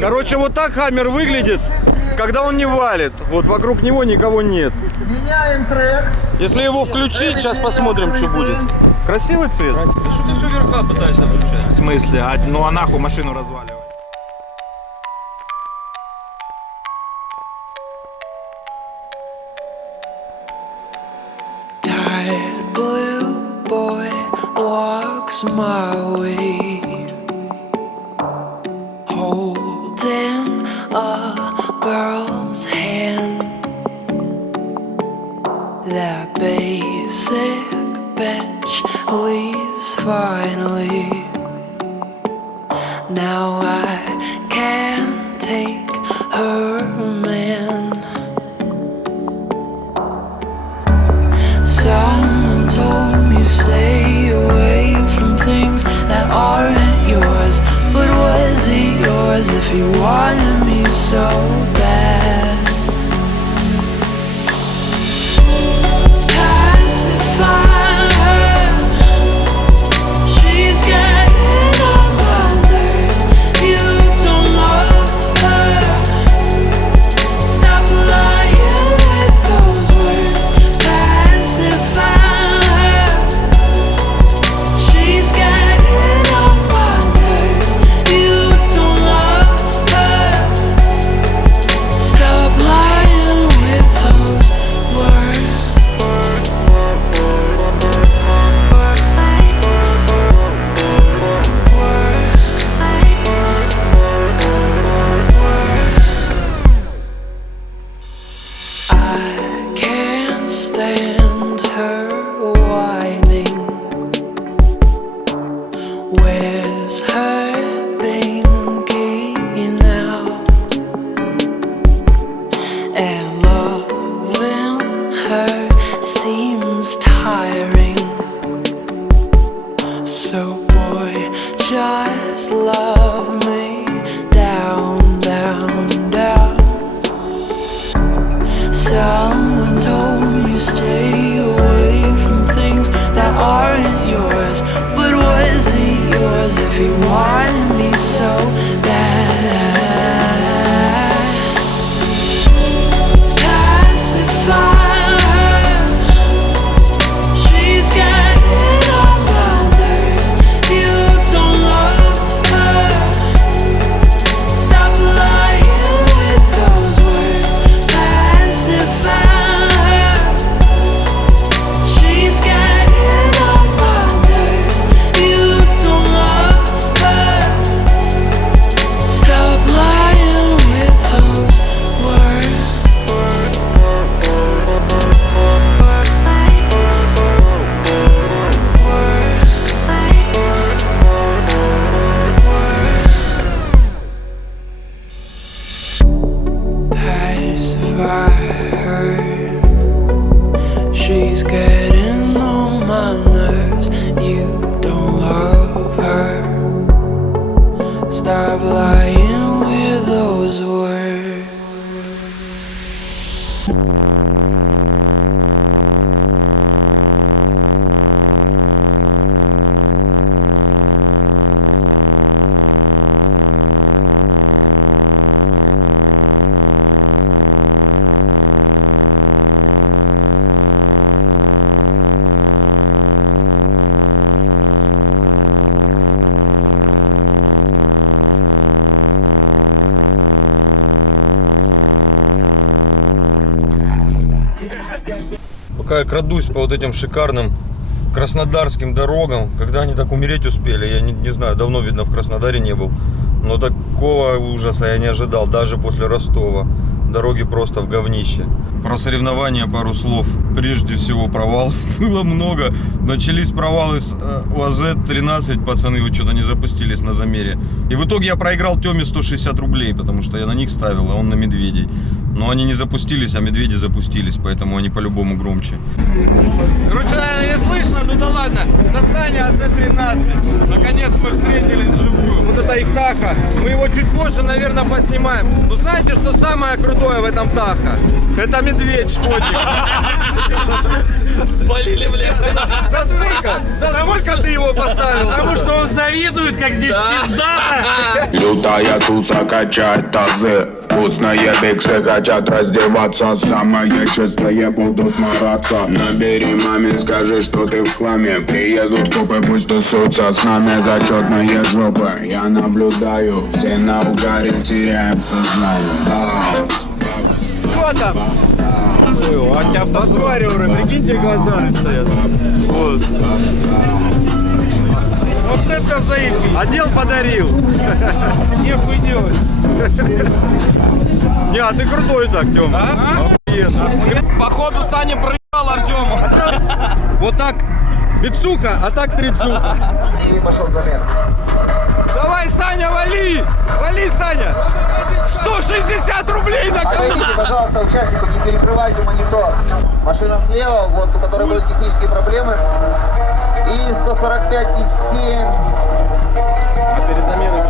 Короче, вот так Хаммер выглядит, когда он не валит. Вот вокруг него никого нет. Меняем трек. Если его включить, сейчас посмотрим, что будет. Красивый цвет? Да что ты все верха пытаешься включать? В смысле? Ну а нахуй машину разваливать? Tired blue boy walks my way, holding a girl's hand. That basic bitch leaves finally. Now I can't take her man. Someone told me stay away from things that aren't yours. But was it yours if he wanted me so bad? Pacify her, she's getting on my nerves. You don't love her. Stop lying with those words. Pacify her, she's getting on my nerves. You don't love her. Stop lying with those words. I can't stand her whining. Where's her pinky now? And loving her seems tiring. So boy, just love me down, down, down. Someone told me stay away from things that aren't yours. But was it yours if he wanted me so bad? Pacify her, she's getting on my nerves. You don't love her. Stop lying with those words. Pacify her, she's getting on my nerves. You don't love her. Stop lying with those words. Pacify her, she's getting on my nerves. You don't love her. Stop lying with those words. Пока я крадусь по вот этим шикарным краснодарским дорогам, когда они так умереть успели, я не знаю, давно, видно, в Краснодаре не был, но такого ужаса я не ожидал, даже после Ростова. Дороги просто в говнище. Про соревнования пару слов. Прежде всего, провалов было много. Начались провалы с УАЗ-13, пацаны вот что-то не запустились на замере. И в итоге я проиграл Тёме 160 рублей, потому что я на них ставил, а он на медведей. Но они не запустились, а медведи запустились, поэтому они по-любому громче. Короче, наверное, не слышно, ну да ладно. Это Саня АЗ-13. Наконец мы встретились вживую. Вот это их Таха. Мы его чуть позже, наверное, поснимаем. Ну знаете, что самое крутое в этом Таха? Это медведь-шкодник. Спалили, блядь. За сколько ты его поставил? Потому что он завидует, как здесь пиздато. Лютая туса качает тазы. Вкусные биксы хотят раздеваться. Самые честные будут мараться. Набери маме, скажи, что ты в хламе. Приедут копы, пусть тусуются с нами. Зачетные жопы я наблюдаю. Все на угаре теряем сознание. Что там? А тебя посваривали, прикиньте, глаза стоят. Вот. Вот это заебись. Одел, подарил. Нехуй делать. Не, а ты крутой так, Тёма. Походу Саня проебал Артему. Вот так бицуха, а так трицуха. И пошел замер. Давай, Саня, вали! Вали, Саня! 160 рублей на кого? Отойдите, пожалуйста, участников, не перекрывайте монитор. Машина слева, вот, у которой были технические проблемы. И 145,7. А перед замером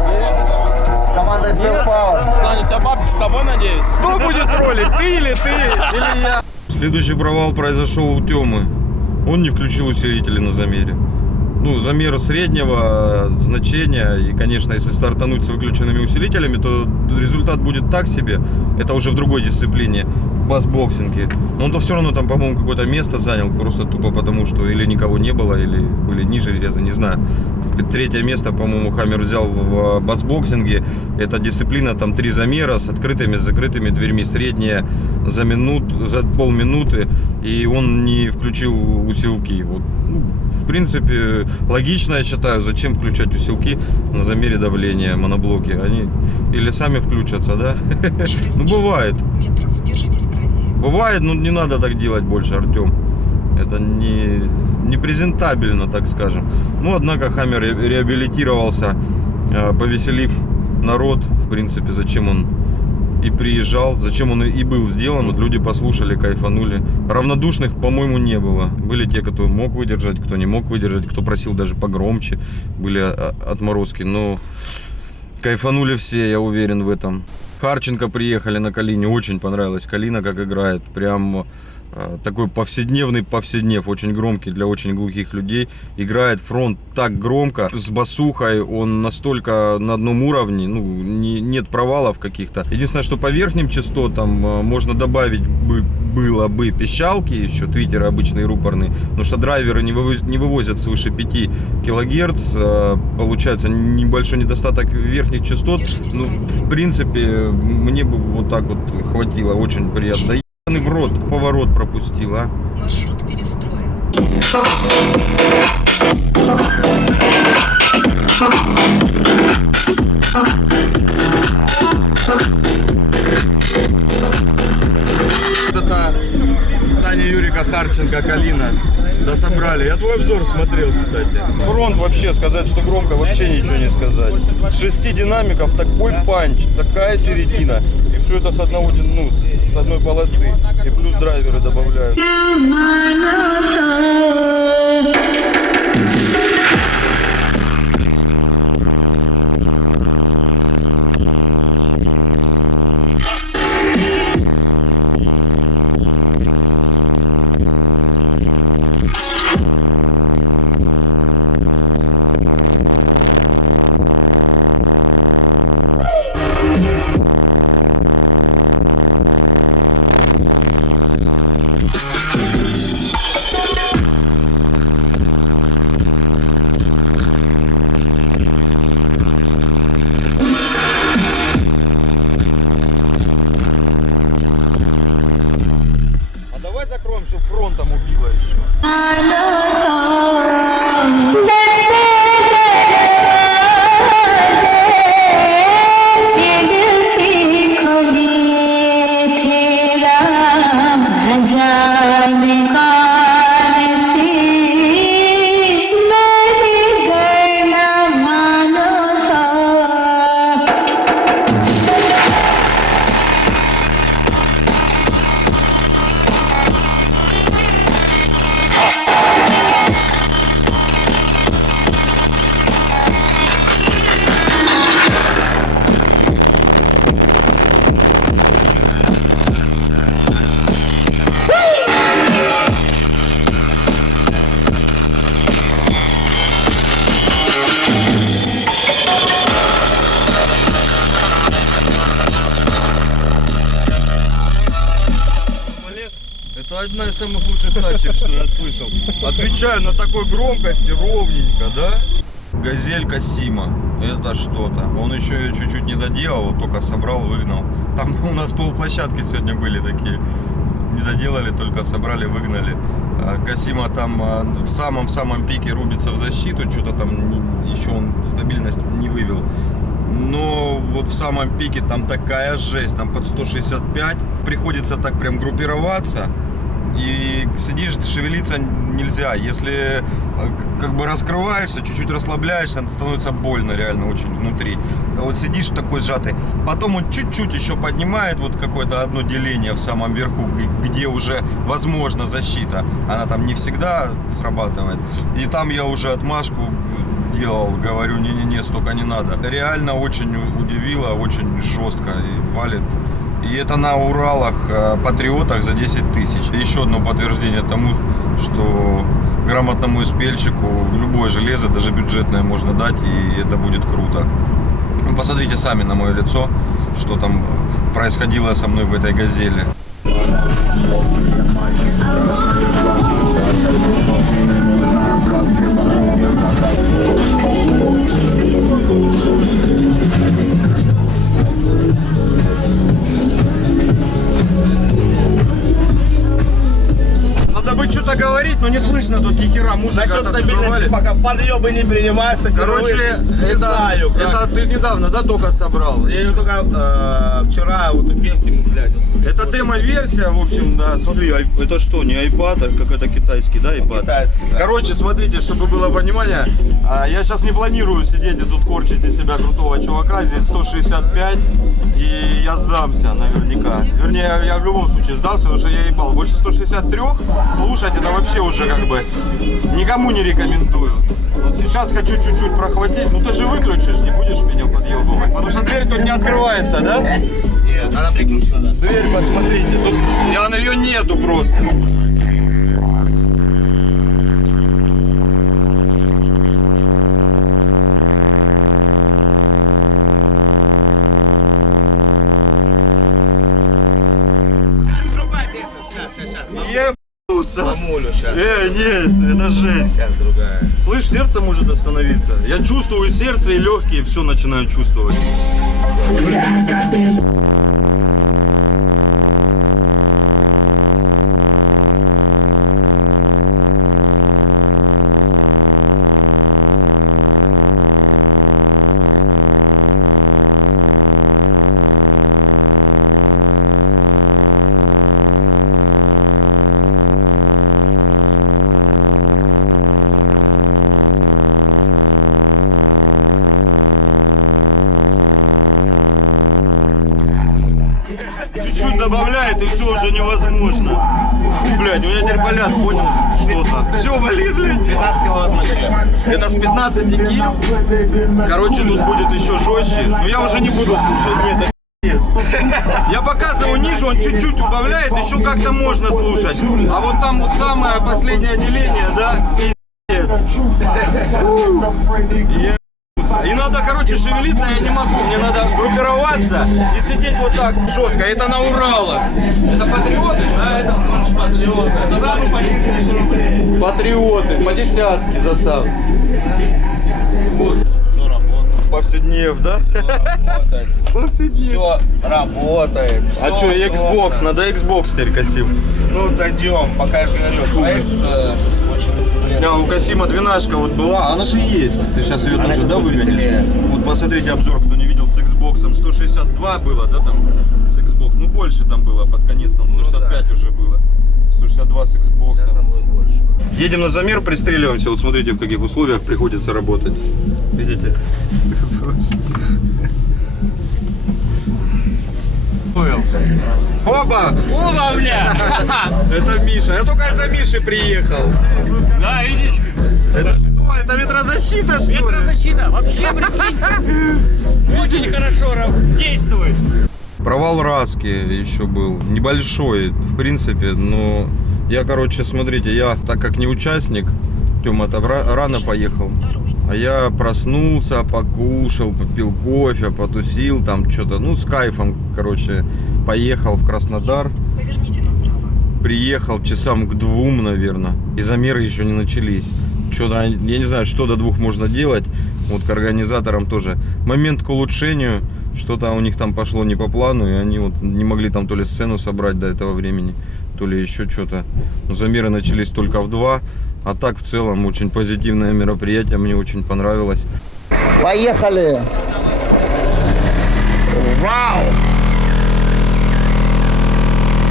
Команда из Power. Саня, у тебя бабки с собой, надеюсь? кто будет ролить? Ты или ты? Или я? Следующий провал произошел у Тёмы. Он не включил усилители на замере. Ну, замер среднего значения. И, конечно, если стартануть с выключенными усилителями, то результат будет так себе. Это уже в другой дисциплине, в басбоксинге. Но он-то все равно там, по-моему, какое-то место занял. Просто тупо потому, что или никого не было, или были ниже резы, не знаю. Третье место, по-моему, Хаммер взял в басбоксинге. Это дисциплина, там 3 замера с открытыми, с закрытыми дверьми. Средняя за полминуты. И он не включил усилки. Вот, ну, в принципе, логично, я считаю, зачем включать усилки на замере давления, моноблоки. Они или сами включатся, да? Ну, бывает. Бывает, но не надо так делать больше, Артем. Это не презентабельно, так скажем. Ну, однако Хаммер реабилитировался, повеселив народ. В принципе, зачем он и приезжал, зачем он и был сделан. Вот люди послушали, кайфанули. Равнодушных, по-моему, не было. Были те, кто мог выдержать, кто не мог выдержать, кто просил даже погромче. Были отморозки, но кайфанули все, я уверен в этом. Харченко приехали на Калине, очень понравилась Калина, как играет. Прям такой повседнев, очень громкий для очень глухих людей. Играет фронт так громко, с басухой, он настолько на одном уровне, ну, нет провалов каких-то. Единственное, что по верхним частотам можно добавить было бы пищалки, еще твиттеры обычные рупорные, потому что драйверы не вывозят свыше 5 килогерц, получается небольшой недостаток верхних частот. Ну, в принципе, мне бы вот так вот хватило, очень приятно. В рот, поворот пропустил, а? Маршрут перестроен. Это Саня Юрика, Харченко, Калина дособрали. Я твой обзор смотрел, кстати. Фронт вообще, сказать, что громко, вообще ничего не сказать. С 6 динамиков такой панч, такая середина. И все это с одного, ну, с одной полосы. И плюс драйверы добавляют. Закроем, чтобы фронтом убило еще. Это одна из самых лучших тачек, что я слышал. Отвечаю на такой громкости, ровненько, да? Газель Касима. Это что-то. Он еще ее чуть-чуть не доделал, вот только собрал, выгнал. Там у нас полплощадки сегодня были такие. Не доделали, только собрали, выгнали. Касима там в самом-самом пике рубится в защиту. Что-то там еще он стабильность не вывел. Но вот в самом пике там такая жесть, там под 165, приходится так прям группироваться, и сидишь, шевелиться нельзя. Если как бы раскрываешься, чуть-чуть расслабляешься, становится больно реально очень внутри. Вот сидишь такой сжатый, потом он чуть-чуть еще поднимает вот какое-то одно деление в самом верху, где уже возможна защита, она там не всегда срабатывает, и там я уже отмашку делал, говорю, не-не-не, столько не надо. Реально очень удивило, очень жестко и валит. И это на Уралах, Патриотах за 10 тысяч. Еще одно подтверждение тому, что грамотному испельщику любое железо, даже бюджетное, можно дать, и это будет круто. Посмотрите сами на мое лицо, что там происходило со мной в этой газели. Надо бы что-то говорить, но не слышно тут ни хера, музыка. Насчет стабильности пока подъемы не принимаются. Короче, не знаю, это ты недавно, да, только собрал? Я ее только вчера вот у Певтиму, блядь. Это демо-версия, в общем, да, смотри, это что, не iPad, а какой-то китайский, да, iPad? Китайский, да. Короче, смотрите, чтобы было понимание, я сейчас не планирую сидеть и тут корчить из себя крутого чувака, здесь 165, и я сдамся наверняка. Вернее, я в любом случае сдался, потому что я ебал. Больше 163 слушать, это вообще уже как бы никому не рекомендую. Вот сейчас хочу чуть-чуть прохватить, ну ты же выключишь, не будешь меня подъебывать, потому что дверь тут не открывается, да? Нет, она приглушена, да. Дверь, посмотрите, тут ее нету просто. Ебутся. Мамулю сейчас. Нет, это жесть. Сейчас другая. Слышь, сердце может остановиться. Я чувствую сердце и легкие, все начинаю чувствовать. Чуть-чуть добавляет, и все уже невозможно. Фу, блядь, у меня теперь болят, понял? Что-то. Все болит, блядь. 15 киловатт мощи. Это с 15 кил. Короче, тут будет еще жестче. Но я уже не буду слушать. Нет, это пиздец. Я показываю ниже, он чуть-чуть убавляет, еще как-то можно слушать. А вот там вот самое последнее деление, да, пиздец. И надо, короче, шевелиться я не могу. Мне надо группироваться и сидеть вот так жестко. Это на Уралах. Это патриоты, Да, это всего лишь патриоты. Сразу по 1000 рублей. патриоты, по десятке засав. Все работает. Повседнев, да? Работает. Повседнев. Все работает. А что, Xbox? Надо Xbox теперь, Касим. Ну, дойдем. Пока я же говорю, проект очень... У Касима 12 вот была, она же есть. Ты сейчас ее Она тоже, сейчас да, будет выгонишь? веселее. Вот посмотрите обзор, кто не видел, с Xbox. 162 было, да, там, с Xbox. Ну, больше там было, под конец там 165 уже было. 162 с Xbox. Сейчас там будет больше. Едем на замер, пристреливаемся. Вот смотрите, в каких условиях приходится работать. Видите? Оба! Оба, бля! Это Миша. Я только из-за Миши приехал. Да, видишь, Это что? Это ветрозащита, что ли? ветрозащита вообще, прикинь, очень хорошо действует. Провал Раски еще был. Небольшой, в принципе, но я, короче, смотрите, я, так как не участник, Тёма-то рано поехал, а я проснулся, покушал, попил кофе, потусил там что-то, ну, с кайфом, короче, поехал в Краснодар. Поверните направо. приехал часам к 2, наверное, и замеры еще не начались. Что-то, я не знаю, что до 2 можно делать. Вот к организаторам тоже. Момент к улучшению. Что-то у них там пошло не по плану, и они вот не могли там то ли сцену собрать до этого времени, то ли еще что-то. Но замеры начались только в 2. А так в целом очень позитивное мероприятие, мне очень понравилось. Поехали! Вау!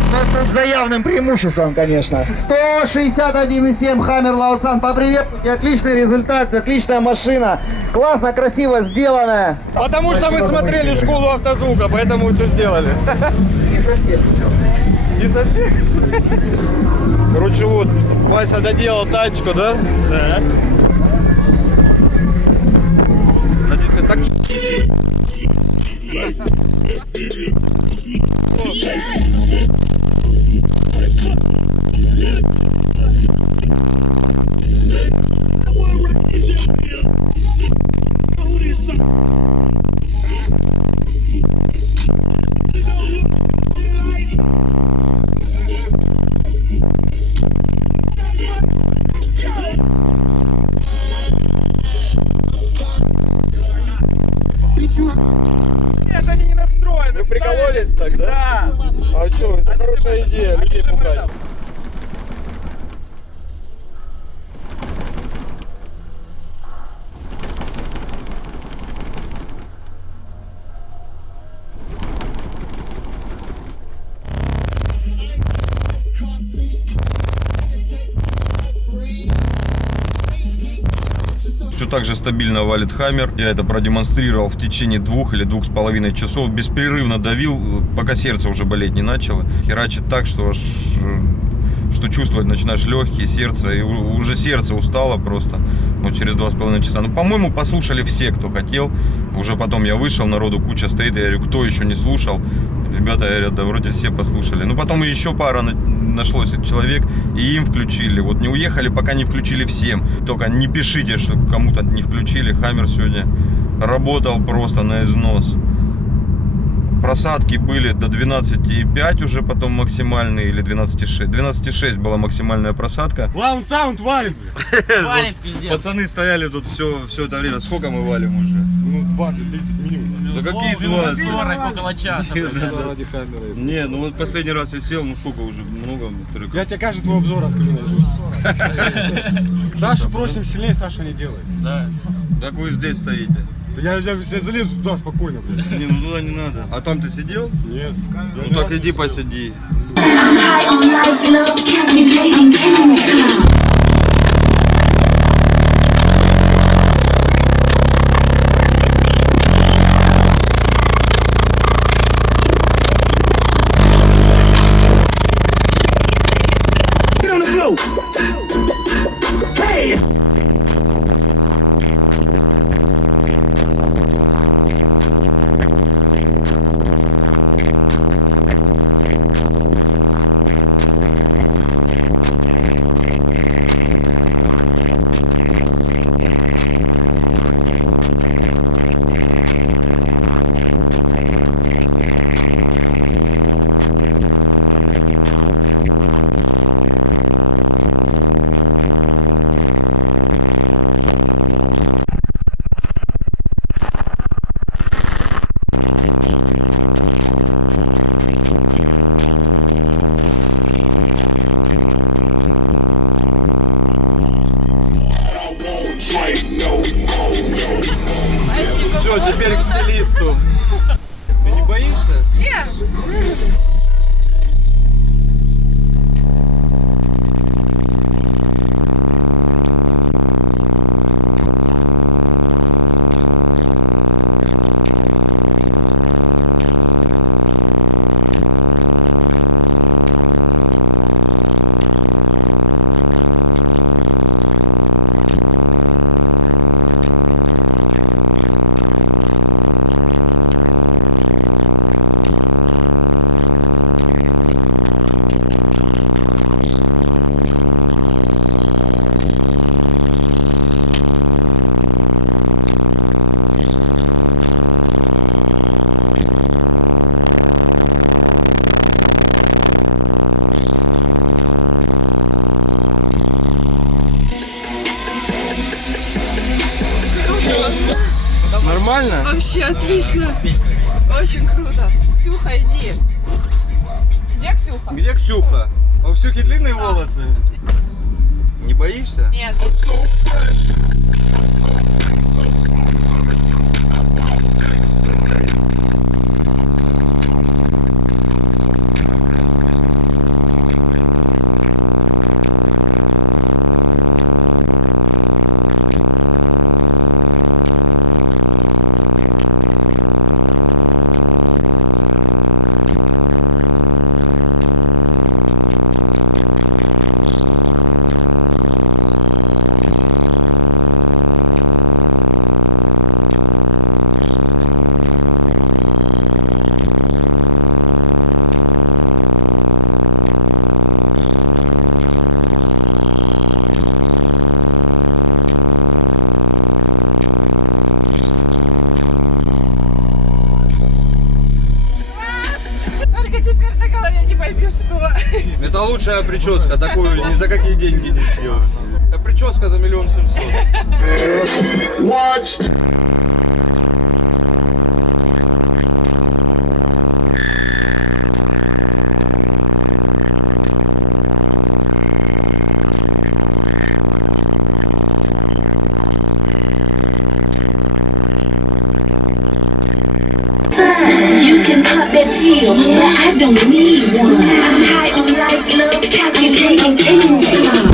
Ну, тут за явным преимуществом, конечно. 161,7 Хаммер Лаоцан. Поприветствуйте, отличный результат, отличная машина. Классно, красиво сделанная. Потому что мы смотрели школу автозвука, поэтому все сделали. Не совсем все. Не совсем. Короче, вот, Вася доделал тачку, да? Да. Надеюсь, так... Это они не настроены. Вы прикололись так, да? Да. А что, это хорошая идея, людей пугать. Все так же стабильно валит Хаммер. Я это продемонстрировал в течение 2 или 2,5 часов. Беспрерывно давил, пока сердце уже болеть не начало. Херачит так, что аж, что чувствовать начинаешь легкие, сердце. И уже сердце устало просто. Вот через 2,5 часа. Ну, по-моему, послушали все, кто хотел. Уже потом я вышел, народу куча стоит. Я говорю, кто еще не слушал? Ребята говорят, да вроде все послушали. Ну, потом еще пара нашлось человек, и им включили. Вот не уехали, пока не включили всем. Только не пишите, что кому-то не включили. Хаммер сегодня работал просто на износ. Просадки были до 12,5 уже потом максимальные, или 12,6. 12,6 была максимальная просадка. Лаунж саунд валит. Валит пиздец. Пацаны стояли тут все это время. Сколько мы валим уже? Ну, 20-30 минут. Да какие 20? 40, около часа. Не, ну вот последний раз я сел, ну сколько уже, много треков. Я тебе каждый твой обзор расскажу наизусть. Сашу просим сильнее, Саша не делает. Да. Так вы здесь стоите. Да я залезу туда спокойно, блядь. Не, ну туда не надо. А там ты сидел? Нет. Ну так иди посиди. Нормально? Вообще отлично. Очень круто. Ксюха, иди. Где Ксюха? Где Ксюха? А у Ксюхи длинные волосы. Не боишься? Нет. Только теперь на голове не поймешь, что. Это лучшая прическа, такую ни за какие деньги не сделаешь. Это прическа за 1 700 000. Watch. You can pop that pill, but I don't need one. I'm high on life, love, calculating income.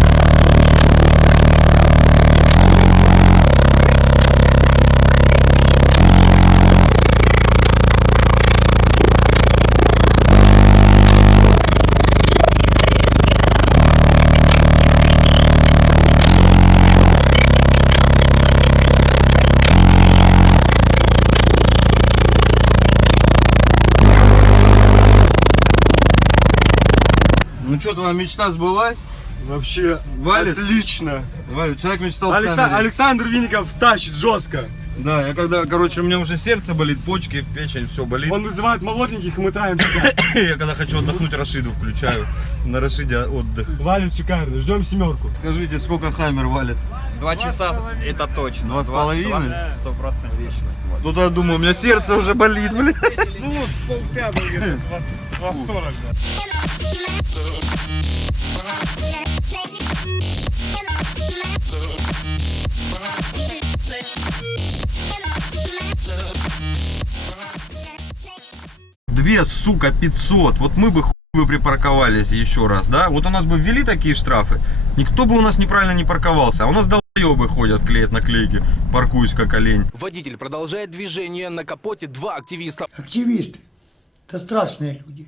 Ну что, твоя мечта сбылась? Вообще, Валит? отлично. Валя, человек мечтал в камере. Александр Винников тащит жестко. Да, я когда, короче, у меня уже сердце болит, почки, печень, все болит. Он вызывает молоденьких, и мы траем. Я когда хочу отдохнуть, Рашиду включаю. На Рашиде отдых. Валит шикарно, ждем 7. Скажите, сколько Хаммер валит? 2 часа, это точно. 2,5? 100%. Вечность. Ну да, думаю, у меня сердце уже болит, блин. Ну вот, с полпятого где-то, 2:40. Две, сука, 500. Вот мы бы хуй бы припарковались еще раз, да? Вот у нас бы ввели такие штрафы, никто бы у нас неправильно не парковался. А у нас долбоебы ходят, клеят наклейки, паркуюсь как олень. Водитель продолжает движение, на капоте 2 активиста. Активисты. Это страшные люди.